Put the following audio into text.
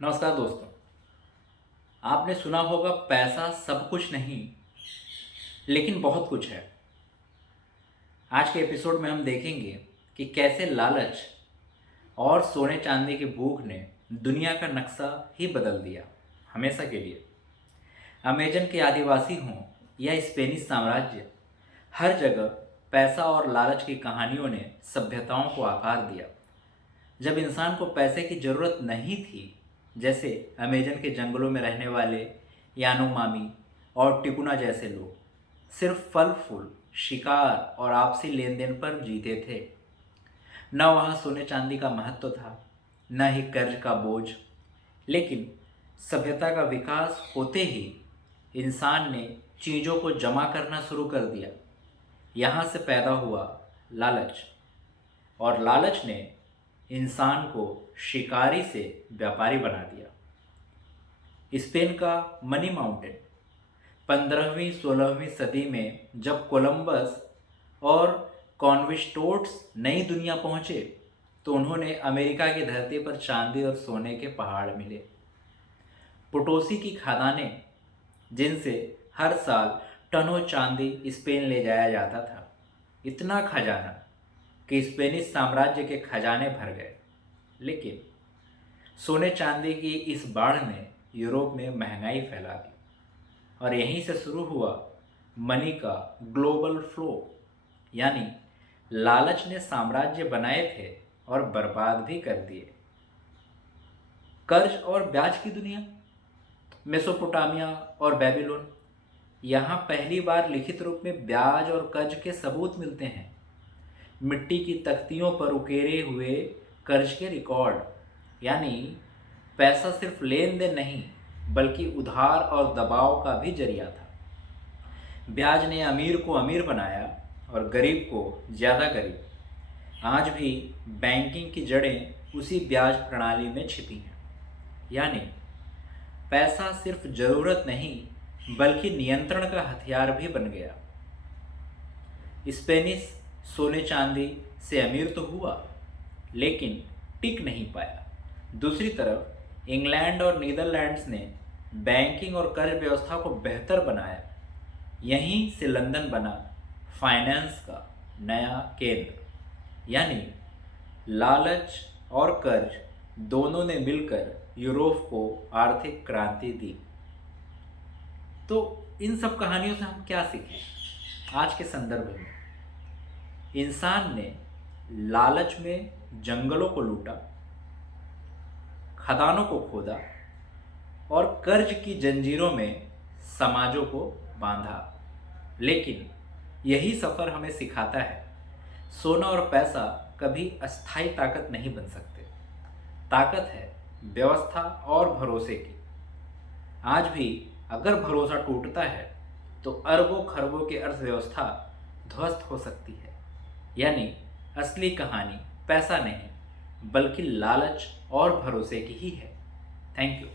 नमस्कार दोस्तों। आपने सुना होगा पैसा सब कुछ नहीं लेकिन बहुत कुछ है। आज के एपिसोड में हम देखेंगे कि कैसे लालच और सोने चांदी की भूख ने दुनिया का नक्शा ही बदल दिया, हमेशा के लिए। अमेजन के आदिवासी हों या स्पेनिश साम्राज्य, हर जगह पैसा और लालच की कहानियों ने सभ्यताओं को आकार दिया। जब इंसान को पैसे की ज़रूरत नहीं थी, जैसे अमेजन के जंगलों में रहने वाले यानोमामी और टिकुना जैसे लोग सिर्फ फल फूल, शिकार और आपसी लेन देन पर जीते थे। न वहाँ सोने चांदी का महत्व था, न ही कर्ज का बोझ। लेकिन सभ्यता का विकास होते ही इंसान ने चीज़ों को जमा करना शुरू कर दिया। यहाँ से पैदा हुआ लालच, और लालच ने इंसान को शिकारी से व्यापारी बना दिया। स्पेन का मनी माउंटेन 15वीं-16वीं सदी में जब कोलंबस और कॉन्विस्टोट्स नई दुनिया पहुंचे तो उन्होंने अमेरिका की धरती पर चांदी और सोने के पहाड़ मिले। पोटोसी की खदानें, जिनसे हर साल टनों चांदी स्पेन ले जाया जाता था। इतना खजाना कि स्पेनिश साम्राज्य के खजाने भर गए। लेकिन सोने चांदी की इस बाढ़ ने यूरोप में महंगाई फैला दी, और यहीं से शुरू हुआ मनी का ग्लोबल फ्लो। यानी लालच ने साम्राज्य बनाए थे और बर्बाद भी कर दिए। कर्ज और ब्याज की दुनिया, मेसोपोटामिया और बेबीलोन, यहाँ पहली बार लिखित रूप में ब्याज और कर्ज के सबूत मिलते हैं। मिट्टी की तख्तियों पर उकेरे हुए कर्ज के रिकॉर्ड। यानी पैसा सिर्फ लेन देन नहीं बल्कि उधार और दबाव का भी जरिया था। ब्याज ने अमीर को अमीर बनाया और गरीब को ज़्यादा गरीब। आज भी बैंकिंग की जड़ें उसी ब्याज प्रणाली में छिपी हैं। यानी पैसा सिर्फ ज़रूरत नहीं बल्कि नियंत्रण का हथियार भी बन गया। स्पेनिश सोने चांदी से अमीर तो हुआ लेकिन टिक नहीं पाया। दूसरी तरफ इंग्लैंड और नीदरलैंड्स ने बैंकिंग और कर्ज व्यवस्था को बेहतर बनाया। यहीं से लंदन बना फाइनेंस का नया केंद्र। यानी लालच और कर्ज दोनों ने मिलकर यूरोप को आर्थिक क्रांति दी। तो इन सब कहानियों से हम क्या सीखें आज के संदर्भ में? इंसान ने लालच में जंगलों को लूटा, खदानों को खोदा और कर्ज की जंजीरों में समाजों को बांधा। लेकिन यही सफ़र हमें सिखाता है, सोना और पैसा कभी अस्थायी ताकत नहीं बन सकते। ताकत है व्यवस्था और भरोसे की। आज भी अगर भरोसा टूटता है तो अरबों खरबों की अर्थव्यवस्था ध्वस्त हो सकती है। यानी असली कहानी पैसा नहीं बल्कि लालच और भरोसे की ही है। Thank you.